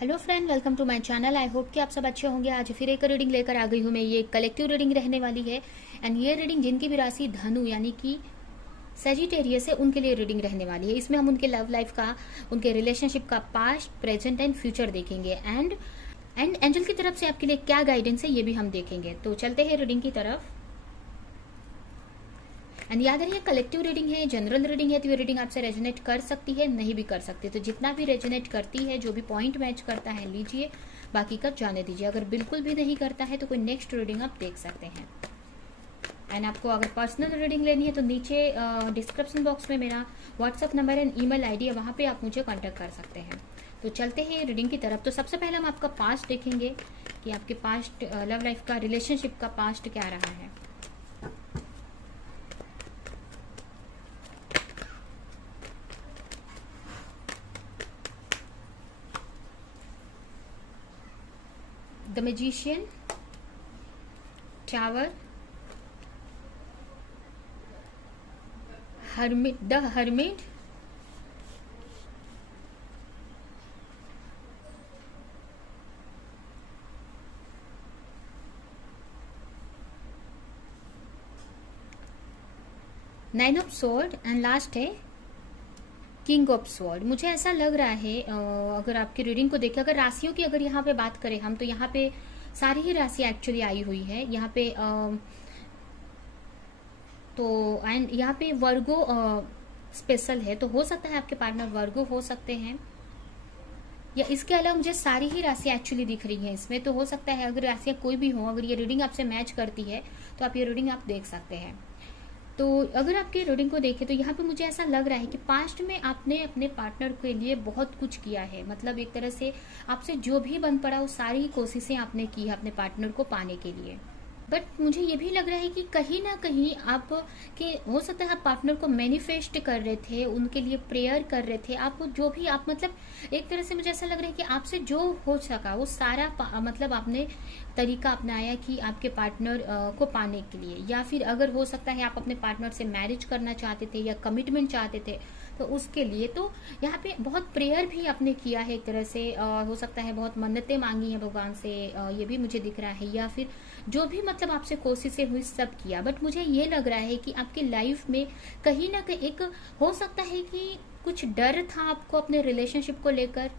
Hello friend, welcome to my channel. I hope कि आप सब अच्छे होंगे। आज फिर एक रीडिंग लेकर आ गई हूँ मैं। ये कलेक्टिव रीडिंग रहने वाली है एंड ये रीडिंग जिनकी भी राशि धनु यानी कि सेजिटेरियस है उनके लिए रीडिंग रहने वाली है। इसमें हम उनके लव लाइफ का, उनके रिलेशनशिप का पास्ट, प्रेजेंट एंड फ्यूचर देखेंगे एंड एंजल की तरफ से आपके लिए क्या गाइडेंस है ये भी हम देखेंगे। तो चलते हैं रीडिंग की तरफ। एंड याद रखिए, कलेक्टिव रीडिंग है, जनरल रीडिंग है, तो ये रीडिंग आपसे रेजोनेट कर सकती है, नहीं भी कर सकती। तो जितना भी रेजोनेट करती है, जो भी पॉइंट मैच करता है लीजिए, बाकी का जाने दीजिए। अगर बिल्कुल भी नहीं करता है तो कोई नेक्स्ट रीडिंग आप देख सकते हैं। एंड आपको अगर पर्सनल रीडिंग लेनी है तो नीचे डिस्क्रिप्शन बॉक्स में मेरा WhatsApp number and email ID है, वहाँ पे आप मुझे कांटेक्ट कर सकते हैं। तो चलते हैं रीडिंग की तरफ। तो सबसे पहले हम आपका पास्ट देखेंगे कि आपके पास्ट लव लाइफ का, रिलेशनशिप का पास्ट क्या रहा है। The magician, tower, the hermit, nine of sword and last है किंग ऑफ स्वॉर्ड। मुझे ऐसा लग रहा है अगर आपकी रीडिंग को देखें, अगर राशियों की अगर यहाँ पे बात करें हम, तो यहाँ पे सारी ही राशि एक्चुअली आई हुई है यहाँ पे। तो एंड यहाँ पे वर्गो स्पेशल है, तो हो सकता है आपके पार्टनर वर्गो हो सकते हैं, या इसके अलावा मुझे सारी ही राशि एक्चुअली दिख रही है इसमें। तो हो सकता है अगर राशियाँ कोई भी हो, अगर ये रीडिंग आपसे मैच करती है तो आप ये रीडिंग आप देख सकते हैं। तो अगर आपकी रीडिंग को देखें तो यहाँ पे मुझे ऐसा लग रहा है कि पास्ट में आपने अपने पार्टनर के लिए बहुत कुछ किया है। मतलब एक तरह से आपसे जो भी बन पड़ा वो सारी कोशिशें आपने की है अपने पार्टनर को पाने के लिए। बट मुझे ये भी लग रहा है कि कहीं ना कहीं आप के हो सकता है आप पार्टनर को मैनिफेस्ट कर रहे थे, उनके लिए प्रेयर कर रहे थे, आप जो भी आप मतलब एक तरह से मुझे ऐसा लग रहा है कि आपसे जो हो सका वो सारा मतलब आपने तरीका अपनाया कि आपके पार्टनर को पाने के लिए, या फिर अगर हो सकता है आप अपने पार्टनर से मैरिज करना चाहते थे या कमिटमेंट चाहते थे तो उसके लिए। तो यहाँ पे बहुत प्रेयर भी आपने किया है एक तरह से, हो सकता है बहुत मन्नतें मांगी हैं भगवान से, ये भी मुझे दिख रहा है, या फिर जो भी मतलब आपसे कोशिशें हुई सब किया। बट मुझे ये लग रहा है कि आपकी लाइफ में कहीं ना कहीं एक हो सकता है कि कुछ डर था आपको अपने रिलेशनशिप को लेकर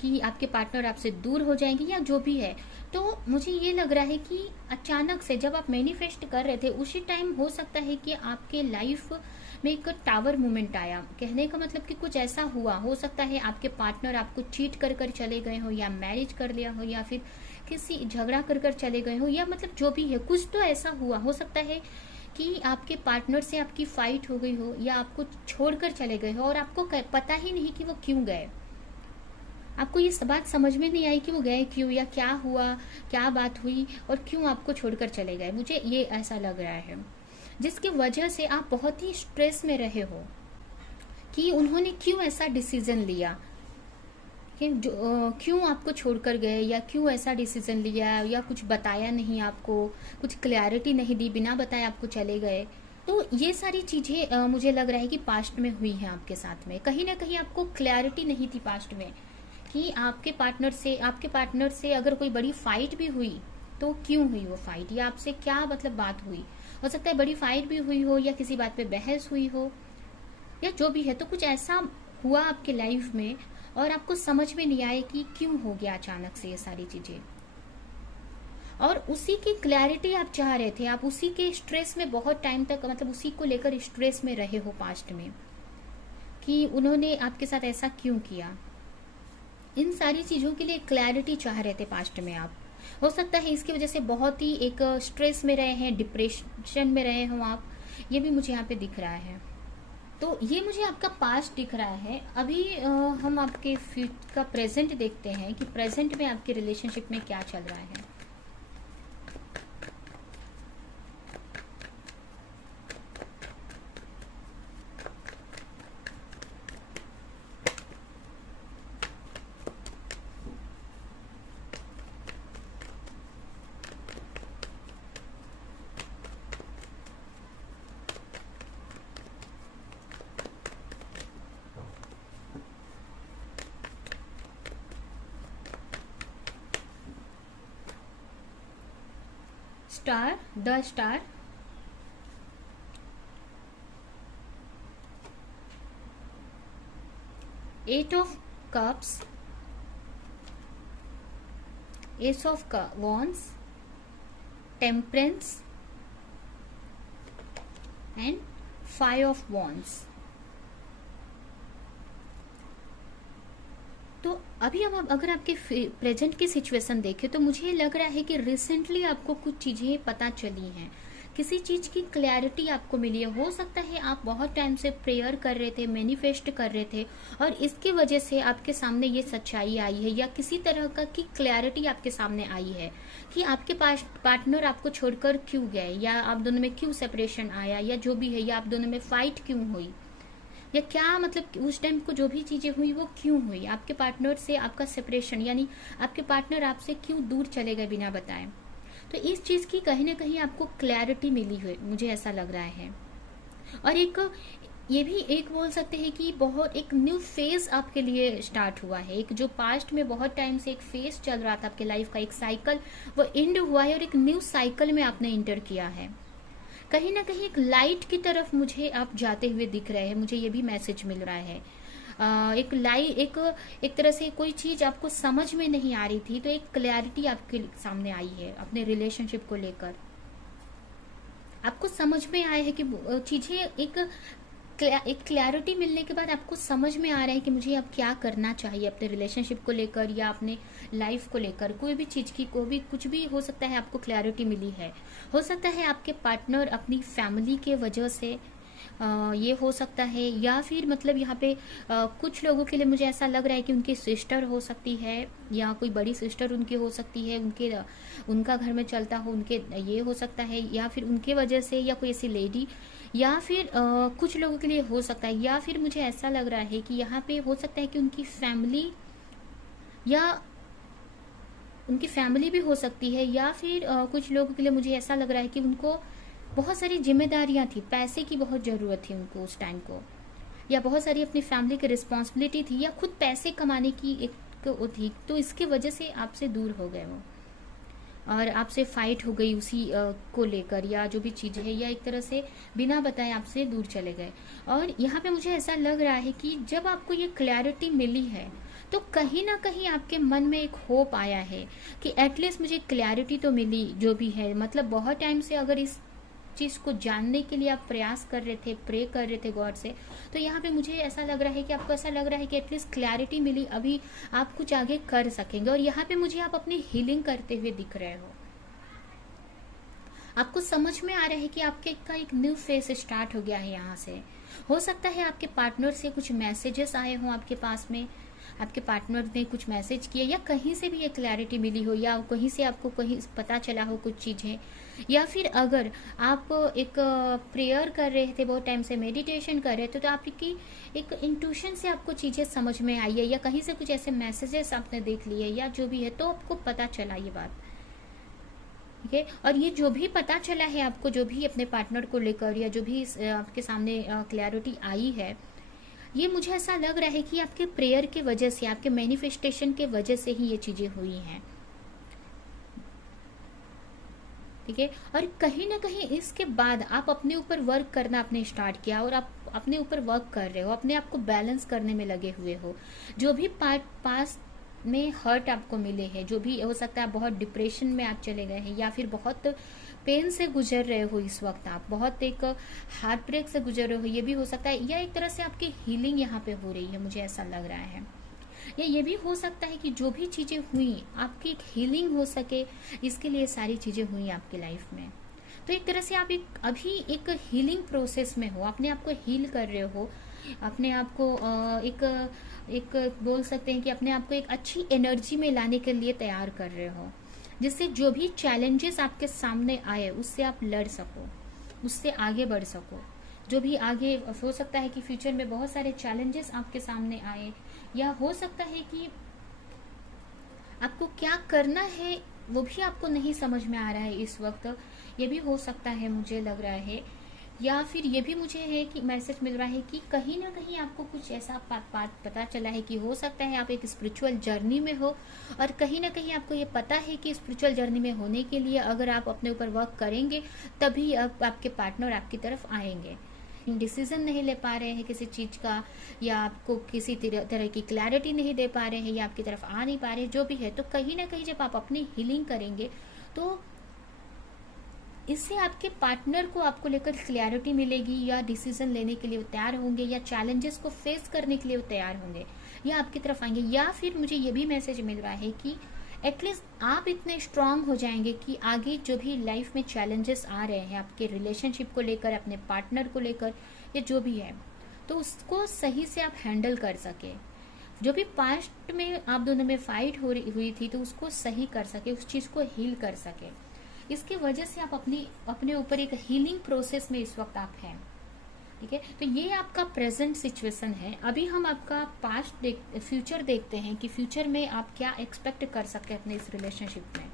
कि आपके पार्टनर आपसे दूर हो जाएंगे या जो भी है। तो मुझे ये लग रहा है कि अचानक से जब आप मैनिफेस्ट कर रहे थे उसी टाइम हो सकता है कि आपके लाइफ में एक टावर मोमेंट आया। कहने का मतलब कि कुछ ऐसा हुआ, हो सकता है आपके पार्टनर आपको चीट कर कर चले गए हो, या मैरिज कर लिया हो, या फिर किसी झगड़ा कर कर चले गए हो, या मतलब जो भी है कुछ तो ऐसा हुआ। हो सकता है कि आपके पार्टनर से आपकी फाइट हो गई हो, या आपको छोड़कर चले गए हो और आपको पता ही नहीं कि वो क्यों गए। आपको ये बात समझ में नहीं आई कि वो गए क्यों, या क्या हुआ, क्या बात हुई और क्यों आपको छोड़कर चले गए। मुझे ये ऐसा लग रहा है जिसकी वजह से आप बहुत ही स्ट्रेस में रहे हो कि उन्होंने क्यों ऐसा डिसीजन लिया, कि क्यों आपको छोड़कर गए, या क्यों ऐसा डिसीजन लिया, या कुछ बताया नहीं आपको, कुछ क्लैरिटी नहीं दी, बिना बताए आपको चले गए। तो ये सारी चीज़ें मुझे लग रहा है कि पास्ट में हुई हैं आपके साथ में। कहीं ना कहीं आपको क्लैरिटी नहीं थी पास्ट में कि आपके पार्टनर से अगर कोई बड़ी फाइट भी हुई तो क्यों हुई वो फाइट, या आपसे क्या मतलब बात हुई। हो सकता है बड़ी फाइट भी हुई हो, या किसी बात पे बहस हुई हो, या जो भी है। तो कुछ ऐसा हुआ आपके लाइफ में और आपको समझ में नहीं आया कि क्यों हो गया अचानक से ये सारी चीजें, और उसी की क्लैरिटी आप चाह रहे थे। आप उसी के स्ट्रेस में बहुत टाइम तक, मतलब उसी को लेकर स्ट्रेस में रहे हो पास्ट में कि उन्होंने आपके साथ ऐसा क्यों किया। इन सारी चीजों के लिए क्लैरिटी चाह रहे थे पास्ट में आप। हो सकता है इसकी वजह से बहुत ही एक स्ट्रेस में रहे हैं, डिप्रेशन में रहे हो आप, ये भी मुझे यहाँ पे दिख रहा है। तो ये मुझे आपका पास्ट दिख रहा है। अभी हम आपके फ्यूचर का प्रेजेंट देखते हैं कि प्रेजेंट में आपके रिलेशनशिप में क्या चल रहा है। Star, the star, eight of cups, ace of wands, temperance and five of wands. तो अभी हम अगर आपके प्रेजेंट की सिचुएशन देखें तो मुझे लग रहा है कि रिसेंटली आपको कुछ चीजें पता चली हैं, किसी चीज की क्लैरिटी आपको मिली है। हो सकता है आप बहुत टाइम से प्रेयर कर रहे थे, मैनिफेस्ट कर रहे थे, और इसकी वजह से आपके सामने ये सच्चाई आई है, या किसी तरह का की क्लैरिटी आपके सामने आई है कि आपके पास पार्टनर आपको छोड़कर क्यों गए, या आप दोनों में क्यों सेपरेशन आया, या जो भी है, या आप दोनों में फाइट क्यों हुई, या क्या मतलब उस टाइम को जो भी चीजें हुई वो क्यों हुई, आपके पार्टनर से आपका सेपरेशन, यानी आपके पार्टनर आपसे क्यों दूर चले गए बिना बताए। तो इस चीज की कहीं ना कहीं आपको क्लैरिटी मिली हुई, मुझे ऐसा लग रहा है। और एक ये भी एक बोल सकते हैं कि बहुत एक न्यू फेज आपके लिए स्टार्ट हुआ है। एक जो पास्ट में बहुत टाइम से एक फेज चल रहा था आपके लाइफ का, एक साइकिल वो एंड हुआ है और एक न्यू साइकिल में आपने इंटर किया है। कहीं ना कहीं एक लाइट की तरफ मुझे आप जाते हुए दिख रहे हैं, मुझे ये भी मैसेज मिल रहा है। एक लाइट, एक तरह से कोई चीज आपको समझ में नहीं आ रही थी, तो एक क्लैरिटी आपके सामने आई है अपने रिलेशनशिप को लेकर। आपको समझ में आया है कि चीजें एक क्लैरिटी मिलने के बाद आपको समझ में आ रहा है कि मुझे अब क्या करना चाहिए अपने रिलेशनशिप को लेकर या अपने लाइफ को लेकर। कोई भी चीज की कोई भी कुछ भी हो सकता है, आपको क्लैरिटी मिली है। हो सकता है आपके पार्टनर अपनी फैमिली के वजह से ये हो सकता है, या फिर मतलब यहाँ पे कुछ लोगों के लिए मुझे ऐसा लग रहा है कि उनकी सिस्टर हो सकती है, या कोई बड़ी सिस्टर उनकी हो सकती है, उनका घर में चलता हो, उनके ये हो सकता है, या फिर उनके वजह से, या कोई ऐसी लेडी, या फिर कुछ लोगों के लिए हो सकता है, या फिर मुझे ऐसा लग रहा है कि यहाँ पे हो सकता है कि उनकी फैमिली, या उनकी फैमिली भी हो सकती है, या फिर कुछ लोगों के लिए मुझे ऐसा लग रहा है कि उनको बहुत सारी जिम्मेदारियां थी, पैसे की बहुत जरूरत थी उनको उस टाइम को, या बहुत सारी अपनी फैमिली की रिस्पॉन्सिबिलिटी थी, या खुद पैसे कमाने की एक थी, तो इसकी वजह से आपसे दूर हो गए वो और आपसे फाइट हो गई उसी को लेकर, या जो भी चीज है, या एक तरह से बिना बताए आपसे दूर चले गए। और यहाँ पे मुझे ऐसा लग रहा है कि जब आपको ये क्लैरिटी मिली है तो कहीं ना कहीं आपके मन में एक होप आया है कि एटलीस्ट मुझे क्लैरिटी तो मिली जो भी है। मतलब बहुत टाइम से अगर इस चीज को जानने के लिए आप प्रयास कर रहे थे, प्रे कर रहे थे गॉड से, तो यहाँ पे मुझे ऐसा लग रहा है कि आपको ऐसा लग रहा है कि एटलीस्ट क्लैरिटी मिली, अभी आप कुछ आगे कर सकेंगे। और यहाँ पे मुझे आप अपनी हीलिंग करते हुए दिख रहे हो, आपको समझ में आ रहा है कि आपके का एक न्यू फेस स्टार्ट हो गया है। यहाँ से हो सकता है आपके पार्टनर से कुछ मैसेजेस आए हों आपके पास में, आपके पार्टनर ने कुछ मैसेज किए, या कहीं से भी ये क्लैरिटी मिली हो, या कहीं से आपको कहीं पता चला हो कुछ चीजें, या फिर अगर आप एक प्रेयर कर रहे थे, बहुत टाइम से मेडिटेशन कर रहे थे, तो आपकी एक इंट्यूशन से आपको चीजें समझ में आई है, या कहीं से कुछ ऐसे मैसेजेस आपने देख लिए, या जो भी है, तो आपको पता चला ये बात। ठीक है, और ये जो भी पता चला है आपको, जो भी अपने पार्टनर को लेकर, या जो भी आपके सामने क्लैरिटी आई है, ये मुझे ऐसा लग रहा है कि आपके प्रेयर के वजह से, आपके मैनिफेस्टेशन के वजह से ही ये चीजें हुई हैं। ठीक है, और कहीं ना कहीं इसके बाद आप अपने ऊपर वर्क करना आपने स्टार्ट किया, और आप अपने ऊपर वर्क कर रहे हो, अपने आप को बैलेंस करने में लगे हुए हो। जो भी पास में हर्ट आपको मिले हैं, जो भी हो सकता है, बहुत डिप्रेशन में आप चले गए हैं, या फिर बहुत पेन से गुजर रहे हो इस वक्त, आप बहुत एक हार्ट ब्रेक से गुजर रहे हो, ये भी हो सकता है, या एक तरह से आपकी हीलिंग यहाँ पे हो रही है, मुझे ऐसा लग रहा है। या ये भी हो सकता है कि जो भी चीजें हुई आपकी एक हीलिंग हो सके, इसके लिए सारी चीजें हुई आपकी लाइफ में। तो एक तरह से आप अभी एक हीलिंग प्रोसेस में हो, अपने आप को हील कर रहे हो, अपने आप को एक बोल सकते हैं कि अपने आप को एक अच्छी एनर्जी में लाने के लिए तैयार कर रहे हो, जिससे जो भी चैलेंजेस आपके सामने आए उससे आप लड़ सको, उससे आगे बढ़ सको। जो भी आगे हो सकता है कि फ्यूचर में बहुत सारे चैलेंजेस आपके सामने आए, या हो सकता है कि आपको क्या करना है वो भी आपको नहीं समझ में आ रहा है इस वक्त, ये भी हो सकता है, मुझे लग रहा है। या फिर ये भी मुझे है कि मैसेज मिल रहा है कि कहीं ना कहीं आपको कुछ ऐसा बात पता चला है कि हो सकता है आप एक स्पिरिचुअल जर्नी में हो, और कहीं ना कहीं आपको ये पता है कि स्पिरिचुअल जर्नी में होने के लिए अगर आप अपने ऊपर वर्क करेंगे तभी आपके पार्टनर आपकी तरफ आएंगे। डिसीजन नहीं ले पा रहे हैं किसी चीज का, या आपको किसी तरह की क्लैरिटी नहीं दे पा रहे हैं, या आपकी तरफ आ नहीं पा रहे, जो भी है, तो कहीं ना कहीं जब आप अपनी हीलिंग करेंगे तो इससे आपके पार्टनर को आपको लेकर क्लैरिटी मिलेगी, या डिसीजन लेने के लिए वो तैयार होंगे, या चैलेंजेस को फेस करने के लिए वो तैयार होंगे, या आपकी तरफ आएंगे। या फिर मुझे ये भी मैसेज मिल रहा है कि एटलीस्ट आप इतने स्ट्रांग हो जाएंगे कि आगे जो भी लाइफ में चैलेंजेस आ रहे हैं आपके रिलेशनशिप को लेकर, अपने पार्टनर को लेकर, या जो भी है, तो उसको सही से आप हैंडल कर सके। जो भी पास्ट में आप दोनों में फाइट हुई थी तो उसको सही कर सके, उस चीज को हील कर सके। इसकी वजह से आप अपने ऊपर एक हीलिंग प्रोसेस में इस वक्त आप हैं। ठीक है, तो ये आपका प्रेजेंट सिचुएशन है। अभी हम आपका फ्यूचर देखते हैं कि फ्यूचर में आप क्या एक्सपेक्ट कर सकते हैं अपने इस रिलेशनशिप में।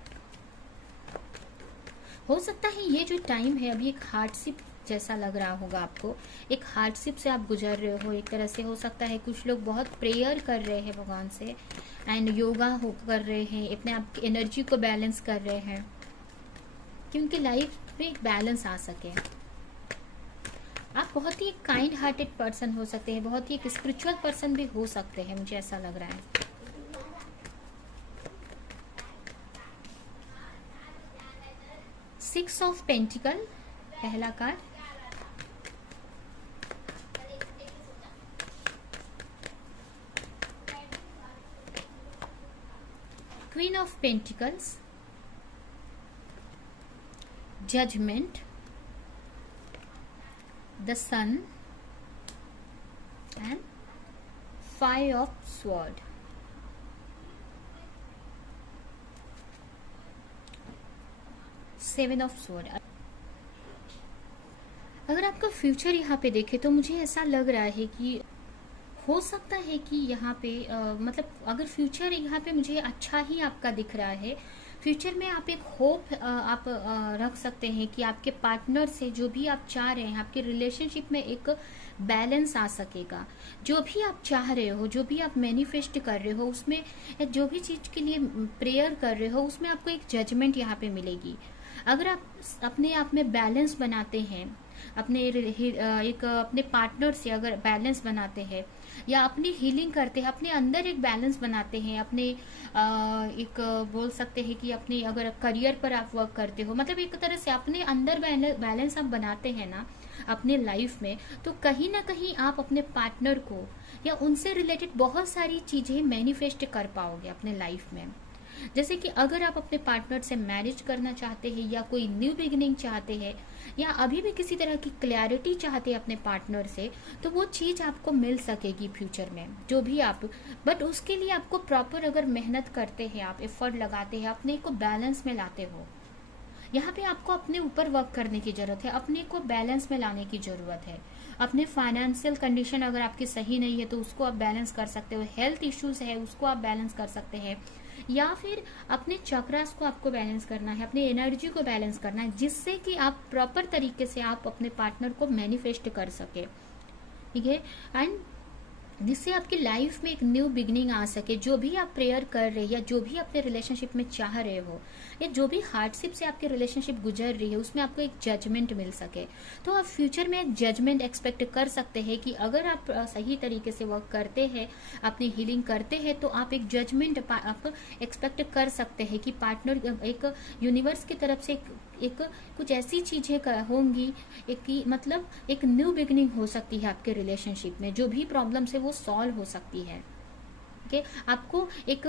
हो सकता है ये जो टाइम है अभी एक हार्डशिप जैसा लग रहा होगा आपको, एक हार्डशिप से आप गुजर रहे हो एक तरह से। हो सकता है कुछ लोग बहुत प्रेयर कर रहे हैं भगवान से, एंड योगा कर रहे हैं, अपने आप की एनर्जी को बैलेंस कर रहे हैं कि उनकी लाइफ में एक बैलेंस आ सके। आप बहुत ही काइंड हार्टेड पर्सन हो सकते हैं, बहुत ही एक स्पिरिचुअल पर्सन भी हो सकते हैं, मुझे ऐसा लग रहा है। सिक्स ऑफ पेंटिकल पहला card, queen of pentacles, judgement, the sun, and five of sword। Seven of sword. अगर आपका फ्यूचर यहाँ पे देखे तो मुझे ऐसा लग रहा है कि हो सकता है कि यहाँ पे मतलब अगर फ्यूचर यहाँ पे मुझे अच्छा ही आपका दिख रहा है, फ्यूचर में आप एक होप आप रख सकते हैं कि आपके पार्टनर से जो भी आप चाह रहे हैं आपके रिलेशनशिप में एक बैलेंस आ सकेगा। जो भी आप चाह रहे हो, जो भी आप मैनिफेस्ट कर रहे हो, उसमें जो भी चीज के लिए प्रेयर कर रहे हो उसमें आपको एक जजमेंट यहाँ पे मिलेगी। अगर आप अपने आप में बैलेंस बनाते हैं, अपने पार्टनर से अगर बैलेंस बनाते हैं, या अपनी हीलिंग करते हैं, अपने अंदर एक बैलेंस बनाते हैं, अपने एक बोल सकते हैं कि अपने अगर करियर पर आप वर्क करते हो, मतलब एक तरह से अपने अंदर बैलेंस आप बनाते हैं ना अपने लाइफ में, तो कहीं ना कहीं आप अपने पार्टनर को या उनसे रिलेटेड बहुत सारी चीजें मैनिफेस्ट कर पाओगे अपने लाइफ में। जैसे कि अगर आप अपने पार्टनर से मैरिज करना चाहते हैं, या कोई न्यू बिगिनिंग चाहते हैं, या अभी भी किसी तरह की क्लैरिटी चाहते हैं अपने पार्टनर से, तो वो चीज आपको मिल सकेगी फ्यूचर में, जो भी आप। बट उसके लिए आपको प्रॉपर अगर मेहनत करते हैं, आप एफर्ट लगाते हैं, अपने को बैलेंस में लाते हो, यहाँ पे आपको अपने ऊपर वर्क करने की जरूरत है, अपने को बैलेंस में लाने की जरूरत है। अपने फाइनेंशियल कंडीशन अगर आपकी सही नहीं है तो उसको आप बैलेंस कर सकते हो, हेल्थ इश्यूज है उसको आप बैलेंस कर सकते हैं, या फिर अपने चक्रास को आपको बैलेंस करना है, अपनी एनर्जी को बैलेंस करना है, जिससे कि आप प्रॉपर तरीके से आप अपने पार्टनर को मैनिफेस्ट कर सके। ठीक है, एंड जिससे आपकी लाइफ में एक न्यू बिगनिंग आ सके। जो भी आप प्रेयर कर रहे हैं, या जो भी अपने रिलेशनशिप में चाह रहे हो, या जो भी हार्डशिप से आपकी रिलेशनशिप गुजर रही है, उसमें आपको एक जजमेंट मिल सके। तो आप फ्यूचर में जजमेंट एक्सपेक्ट कर सकते हैं कि अगर आप सही तरीके से वर्क करते हैं, अपनी हीलिंग करते हैं, तो आप एक जजमेंट आप एक्सपेक्ट कर सकते हैं कि पार्टनर एक यूनिवर्स की तरफ से एक कुछ ऐसी चीजें होंगी, मतलब एक न्यू बिगनिंग हो सकती है आपके रिलेशनशिप में, जो भी प्रॉब्लम्स है वो सॉल्व हो सकती है। Okay? आपको एक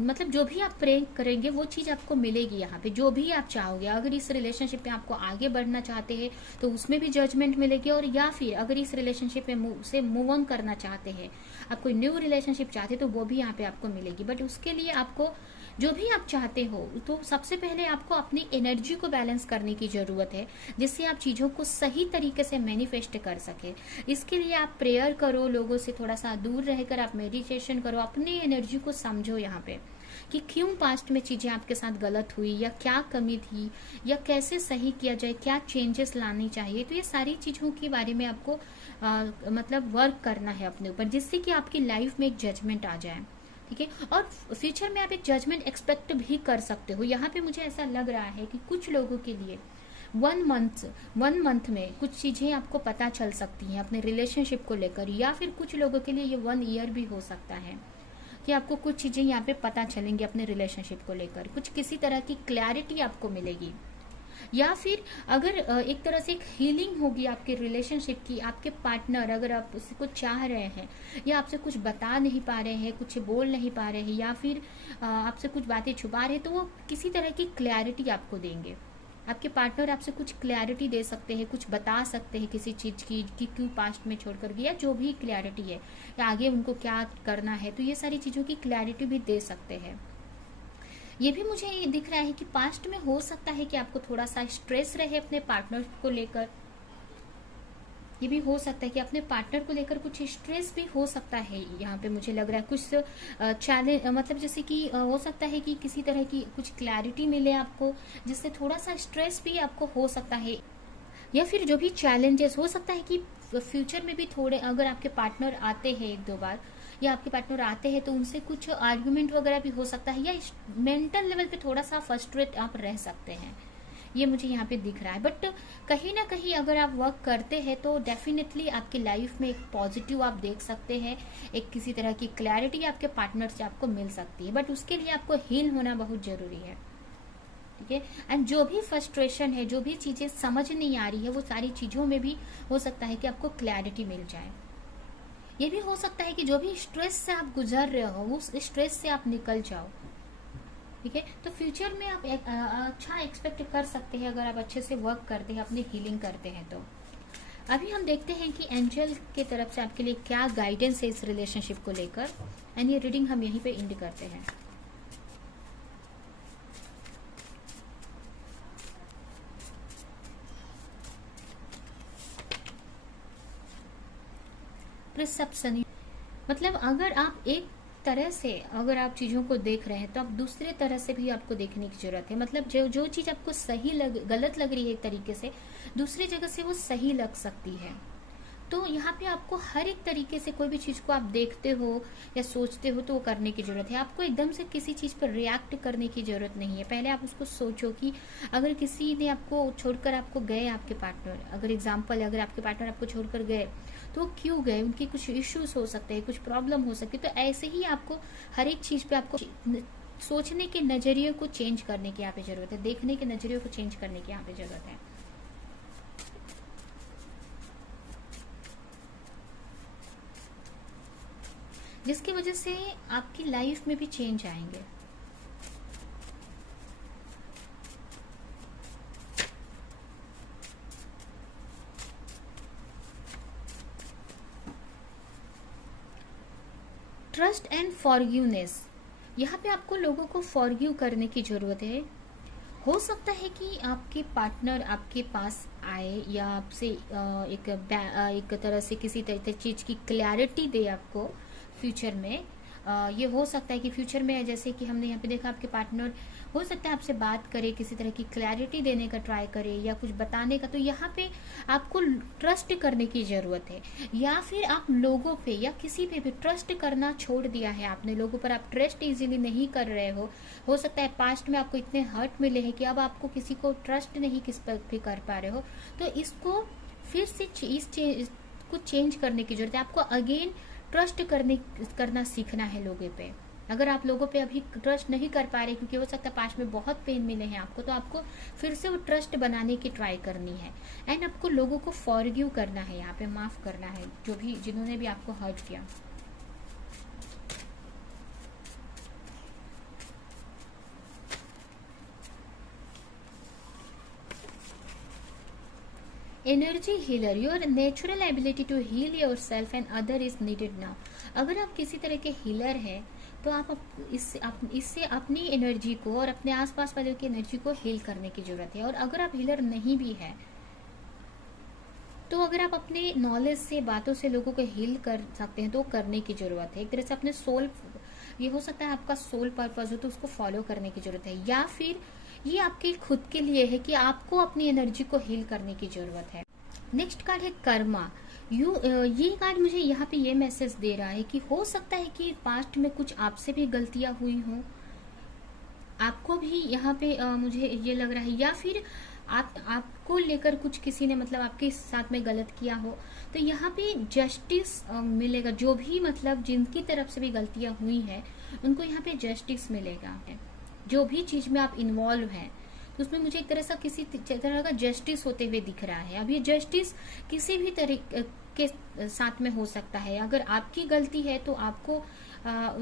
मतलब जो भी आप प्रे करेंगे वो चीज आपको मिलेगी यहाँ पे, जो भी आप चाहोगे। अगर इस रिलेशनशिप में आपको आगे बढ़ना चाहते हैं तो उसमें भी जजमेंट मिलेगी, और या फिर अगर इस रिलेशनशिप में से मूव ऑन करना चाहते हैं, आप कोई न्यू रिलेशनशिप चाहते हैं, तो वो भी यहाँ पे आपको मिलेगी। बट उसके लिए आपको जो भी आप चाहते हो, तो सबसे पहले आपको अपनी एनर्जी को बैलेंस करने की जरूरत है, जिससे आप चीजों को सही तरीके से मैनिफेस्ट कर सके। इसके लिए आप प्रेयर करो, लोगों से थोड़ा सा दूर रहकर आप मेडिटेशन करो, अपनी एनर्जी को समझो यहाँ पे कि क्यों पास्ट में चीजें आपके साथ गलत हुई, या क्या कमी थी, या कैसे सही किया जाए, क्या चेंजेस लानी चाहिए। तो ये सारी चीजों के बारे में आपको मतलब वर्क करना है अपने ऊपर, जिससे कि आपकी लाइफ में एक जजमेंट आ जाए, ठीक है। और फ्यूचर में आप एक जजमेंट एक्सपेक्ट भी कर सकते हो। यहाँ पे मुझे ऐसा लग रहा है कि कुछ लोगों के लिए 1 मंथ में कुछ चीजें आपको पता चल सकती हैं अपने रिलेशनशिप को लेकर, या फिर कुछ लोगों के लिए ये 1 ईयर भी हो सकता है कि आपको कुछ चीजें यहाँ पे पता चलेंगी अपने रिलेशनशिप को लेकर, कुछ किसी तरह की क्लैरिटी आपको मिलेगी, या फिर अगर एक तरह से एक हीलिंग होगी आपके रिलेशनशिप की। आपके पार्टनर अगर आप उससे कुछ चाह रहे हैं, या आपसे कुछ बता नहीं पा रहे हैं, कुछ बोल नहीं पा रहे हैं, या फिर आपसे कुछ बातें छुपा रहे हैं, तो वो किसी तरह की क्लैरिटी आपको देंगे। आपके पार्टनर आपसे कुछ क्लैरिटी दे सकते हैं, कुछ बता सकते हैं किसी चीज की कि क्यों पास्ट में छोड़कर गया, जो भी क्लैरिटी है, या आगे उनको क्या करना है, तो ये सारी चीजों की क्लैरिटी भी दे सकते हैं। ये भी मुझे ये दिख रहा है कि पास्ट में हो सकता है कि आपको थोड़ा सा स्ट्रेस रहे अपने पार्टनर को लेकर। ये भी हो सकता है कि अपने पार्टनर को लेकर कुछ स्ट्रेस भी हो सकता है। यहाँ पे मुझे लग रहा है कुछ चैलेंज, मतलब जैसे कि हो सकता है कि किसी तरह की कुछ क्लैरिटी मिले आपको, जिससे थोड़ा सा स्ट्रेस भी आपको हो सकता है। या फिर जो भी चैलेंजेस हो सकता है कि फ्यूचर में भी थोड़े, अगर आपके पार्टनर आते हैं 1-2 बार, या आपके पार्टनर आते हैं तो उनसे कुछ आर्गुमेंट वगैरह भी हो सकता है, या मेंटल लेवल पे थोड़ा सा फ्रस्ट्रेट आप रह सकते हैं। ये मुझे यहाँ पे दिख रहा है। बट कहीं ना कहीं अगर आप वर्क करते हैं तो डेफिनेटली आपकी लाइफ में एक पॉजिटिव आप देख सकते हैं, एक किसी तरह की क्लैरिटी आपके पार्टनर से आपको मिल सकती है। बट उसके लिए आपको हील होना बहुत जरूरी है, ठीक है। एंड जो भी फ्रस्ट्रेशन है, जो भी चीजें समझ नहीं आ रही है, वो सारी चीजों में भी हो सकता है कि आपको क्लैरिटी मिल जाए। ये भी हो सकता है कि जो भी स्ट्रेस से आप गुजर रहे हो, उस स्ट्रेस से आप निकल जाओ, ठीक है। तो फ्यूचर में आप अच्छा एक्सपेक्ट कर सकते हैं अगर आप अच्छे से वर्क करते हैं, अपनी हीलिंग करते हैं। तो अभी हम देखते हैं कि एंजल के तरफ से आपके लिए क्या गाइडेंस है इस रिलेशनशिप को लेकर, एंड ये रीडिंग हम यहीं पे एंड करते हैं। परसेप्शन, मतलब अगर आप एक तरह से अगर आप चीजों को देख रहे हैं तो आप दूसरे तरह से भी आपको देखने की जरूरत है। मतलब जो चीज आपको सही गलत लग रही है एक तरीके से, दूसरी जगह से वो सही लग सकती है। तो यहाँ पे आपको हर एक तरीके से कोई भी चीज को आप देखते हो या सोचते हो तो वो करने की जरूरत है। आपको एकदम से किसी चीज पर रिएक्ट करने की जरूरत नहीं है। पहले आप उसको सोचो कि अगर किसी ने आपको छोड़कर आपको गए, आपके पार्टनर, अगर एग्जाम्पल है, अगर आपके पार्टनर आपको छोड़कर गए तो वो क्यों गए, उनके कुछ इश्यूज हो सकते हैं, कुछ प्रॉब्लम हो सकती है। तो ऐसे ही आपको हर एक चीज पे आपको सोचने के नजरिए को चेंज करने की यहाँ पे जरूरत है, देखने के नजरिए को चेंज करने की यहाँ पे जरूरत है। जिसकी वजह से आपकी लाइफ में भी चेंज आएंगे। ट्रस्ट एंड फॉरगिवनेस, यहाँ पे आपको लोगों को फॉरगिव करने की जरूरत है। हो सकता है कि आपके पार्टनर आपके पास आए या आपसे एक तरह से किसी तरह चीज की क्लैरिटी दे आपको फ्यूचर में। ये हो सकता है कि फ्यूचर में, जैसे कि हमने यहाँ पे देखा, आपके पार्टनर हो सकता है आपसे बात करे, किसी तरह की क्लैरिटी देने का ट्राई करे या कुछ बताने का। तो यहाँ पे आपको ट्रस्ट करने की जरूरत है, या फिर आप लोगों पे या किसी पे भी ट्रस्ट करना छोड़ दिया है आपने, लोगों पर आप ट्रस्ट इजीली नहीं कर रहे हो सकता है पास्ट में आपको इतने हर्ट मिले हैं कि अब आपको किसी को ट्रस्ट नहीं किस पर भी कर पा रहे हो। तो इसको फिर से इस चीज को चेंज करने की जरूरत है। आपको अगेन ट्रस्ट करना सीखना है लोगों पे। अगर आप लोगों पे अभी ट्रस्ट नहीं कर पा रहे, क्योंकि हो सकता है पास्ट में बहुत पेन मिले हैं आपको, तो आपको फिर से वो ट्रस्ट बनाने की ट्राई करनी है। एंड आपको लोगों को फॉरगिव करना है, यहाँ पे माफ करना है जो भी, जिन्होंने भी आपको हर्ट किया। Energy healer, your natural ability to heal your self and other is needed now. अगर आप किसी तरह के हीलर हैं तो आप इससे अपनी एनर्जी को और अपने आसपास वालों की एनर्जी को हील करने की जरूरत है। और अगर आप हीलर नहीं भी है तो अगर आप अपने नॉलेज से, बातों से लोगों को हील कर सकते हैं तो करने की जरूरत है। एक तरह से अपने सोल, ये हो सकता है आपका सोल पर्पस हो तो उसको फॉलो करने की जरूरत है, या फिर ये आपके खुद के लिए है कि आपको अपनी एनर्जी को हील करने की जरूरत है। नेक्स्ट कार्ड है कर्मा। ये कार्ड मुझे यहाँ पे ये मैसेज दे रहा है कि हो सकता है कि पास्ट में कुछ आपसे भी गलतियां हुई हों, आपको भी यहाँ पे मुझे ये लग रहा है, या फिर आपको लेकर कुछ किसी ने मतलब आपके साथ में गलत किया हो, तो यहाँ पे जस्टिस मिलेगा। जो भी मतलब जिनकी तरफ से भी गलतियां हुई हैं उनको यहाँ पे जस्टिस मिलेगा। जो भी चीज में आप इन्वॉल्व हैं तो उसमें मुझे एक तरह से किसी तरह का जस्टिस होते हुए दिख रहा है। अब ये जस्टिस किसी भी तरीके के साथ में हो सकता है। अगर आपकी गलती है तो आपको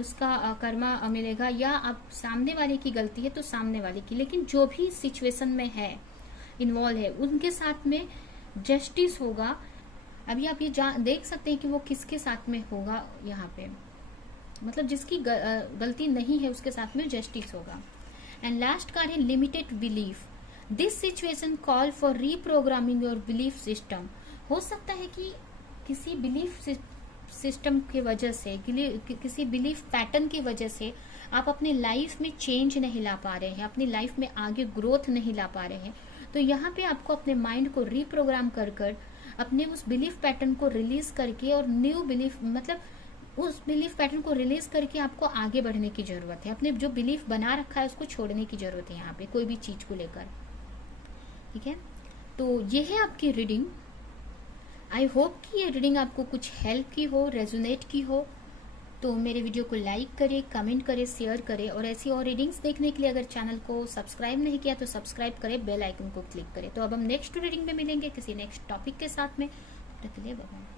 उसका कर्मा मिलेगा, या आप सामने वाले की गलती है तो सामने वाले की, लेकिन जो भी सिचुएशन में है, इन्वॉल्व है, उनके साथ में जस्टिस होगा। अभी आप ये देख सकते हैं कि वो किसके साथ में होगा। यहाँ पे मतलब जिसकी गलती नहीं है उसके साथ में जस्टिस होगा। एंड लास्ट कार्ड है limited belief. This situation call for reprogramming your belief system. हो सकता है कि किसी बिलीफ सिस्टम की वजह से, किसी बिलीफ पैटर्न की वजह से आप अपनी लाइफ में चेंज नहीं ला पा रहे हैं, अपनी लाइफ में आगे ग्रोथ नहीं ला पा रहे हैं। तो यहाँ पे आपको अपने माइंड को रीप्रोग्राम कर अपने उस बिलीफ पैटर्न को रिलीज करके और न्यू बिलीफ, मतलब उस बिलीफ पैटर्न को रिलीज करके आपको आगे बढ़ने की जरूरत है। अपने जो बिलीफ बना रखा है उसको छोड़ने की जरूरत है यहाँ पे, कोई भी चीज को लेकर। ठीक है, तो ये है आपकी रीडिंग। आई होप कि ये रीडिंग आपको कुछ हेल्प की हो, रेजोनेट की हो। तो मेरे वीडियो को लाइक करें, कमेंट करें, शेयर करें, और ऐसी और रीडिंग्स देखने के लिए अगर चैनल को सब्सक्राइब नहीं किया तो सब्सक्राइब करें, बेल आइकन को क्लिक करें। तो अब हम नेक्स्ट रीडिंग में मिलेंगे किसी नेक्स्ट टॉपिक के साथ में। तब तक के लिए बाय बाय।